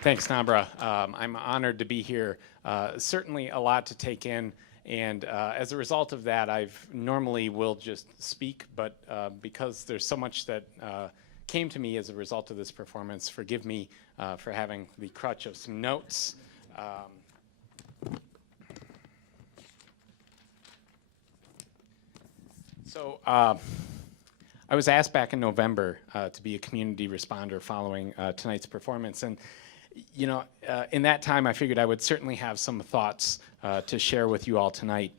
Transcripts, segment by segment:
Thanks, Nabra. I'm honored to be here. Certainly a lot to take in, and as a result of that, I've normally will just speak, but because there's so much that came to me as a result of this performance, forgive me for having the crutch of some notes. I was asked back in November to be a community responder following tonight's performance, and in that time, I figured I would certainly have some thoughts to share with you all tonight.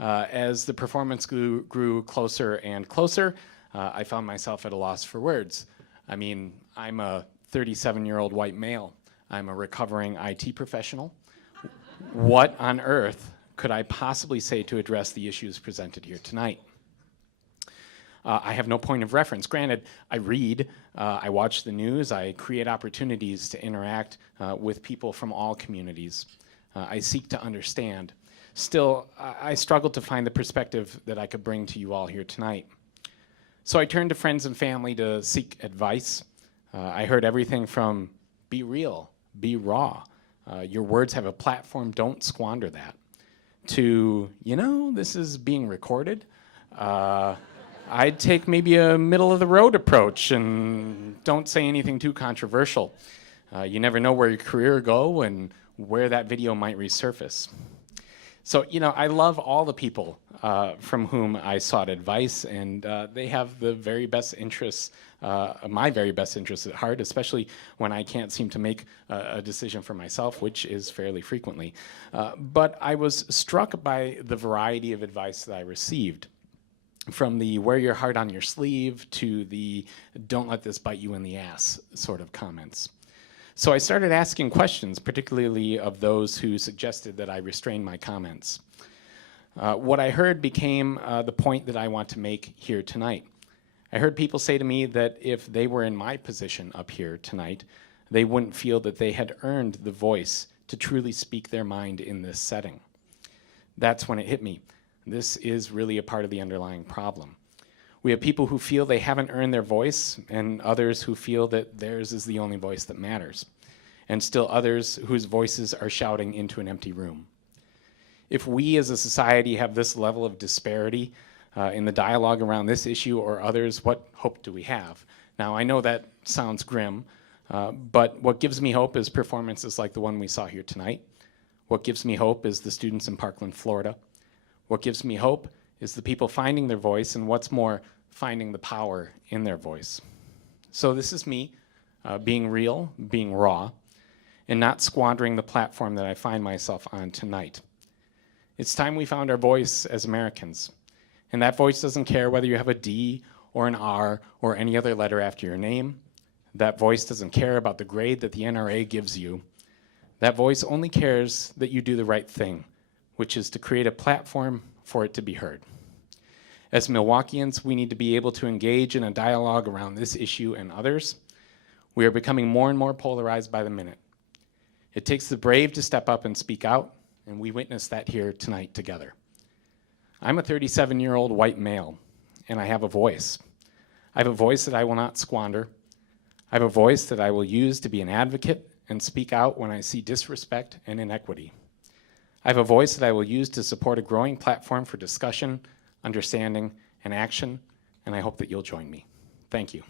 As the performance grew closer and closer, I found myself at a loss for words. I mean, I'm a 37-year-old white male. I'm a recovering IT professional. What on earth could I possibly say to address the issues presented here tonight? I have no point of reference. Granted, I read, I watch the news, I create opportunities to interact with people from all communities. I seek to understand. Still, I struggled to find the perspective that I could bring to you all here tonight. So I turned to friends and family to seek advice. I heard everything from be real, be raw. Your words have a platform, don't squander that. To, this is being recorded. I'd take maybe a middle-of-the-road approach and don't say anything too controversial. You never know where your career will go and where that video might resurface. So, I love all the people from whom I sought advice, and they have the very best interests, my very best interests at heart, especially when I can't seem to make a decision for myself, which is fairly frequently. But I was struck by the variety of advice that I received. From the wear your heart on your sleeve to the don't let this bite you in the ass sort of comments. So I started asking questions, particularly of those who suggested that I restrain my comments. What I heard became the point that I want to make here tonight. I heard people say to me that if they were in my position up here tonight, they wouldn't feel that they had earned the voice to truly speak their mind in this setting. That's when it hit me. This is really a part of the underlying problem. We have people who feel they haven't earned their voice, and others who feel that theirs is the only voice that matters, and still others whose voices are shouting into an empty room. If we as a society have this level of disparity in the dialogue around this issue or others, what hope do we have? Now, I know that sounds grim, but what gives me hope is performances like the one we saw here tonight. What gives me hope is the students in Parkland, Florida. What gives me hope is the people finding their voice, and what's more, finding the power in their voice. So this is me being real, being raw, and not squandering the platform that I find myself on tonight. It's time we found our voice as Americans, and that voice doesn't care whether you have a D or an R or any other letter after your name. That voice doesn't care about the grade that the NRA gives you. That voice only cares that you do the right thing, which is to create a platform for it to be heard. As Milwaukeeans, we need to be able to engage in a dialogue around this issue and others. We are becoming more and more polarized by the minute. It takes the brave to step up and speak out, and we witness that here tonight together. I'm a 37-year-old white male, and I have a voice. I have a voice that I will not squander. I have a voice that I will use to be an advocate and speak out when I see disrespect and inequity. I have a voice that I will use to support a growing platform for discussion, understanding, and action, and I hope that you'll join me. Thank you.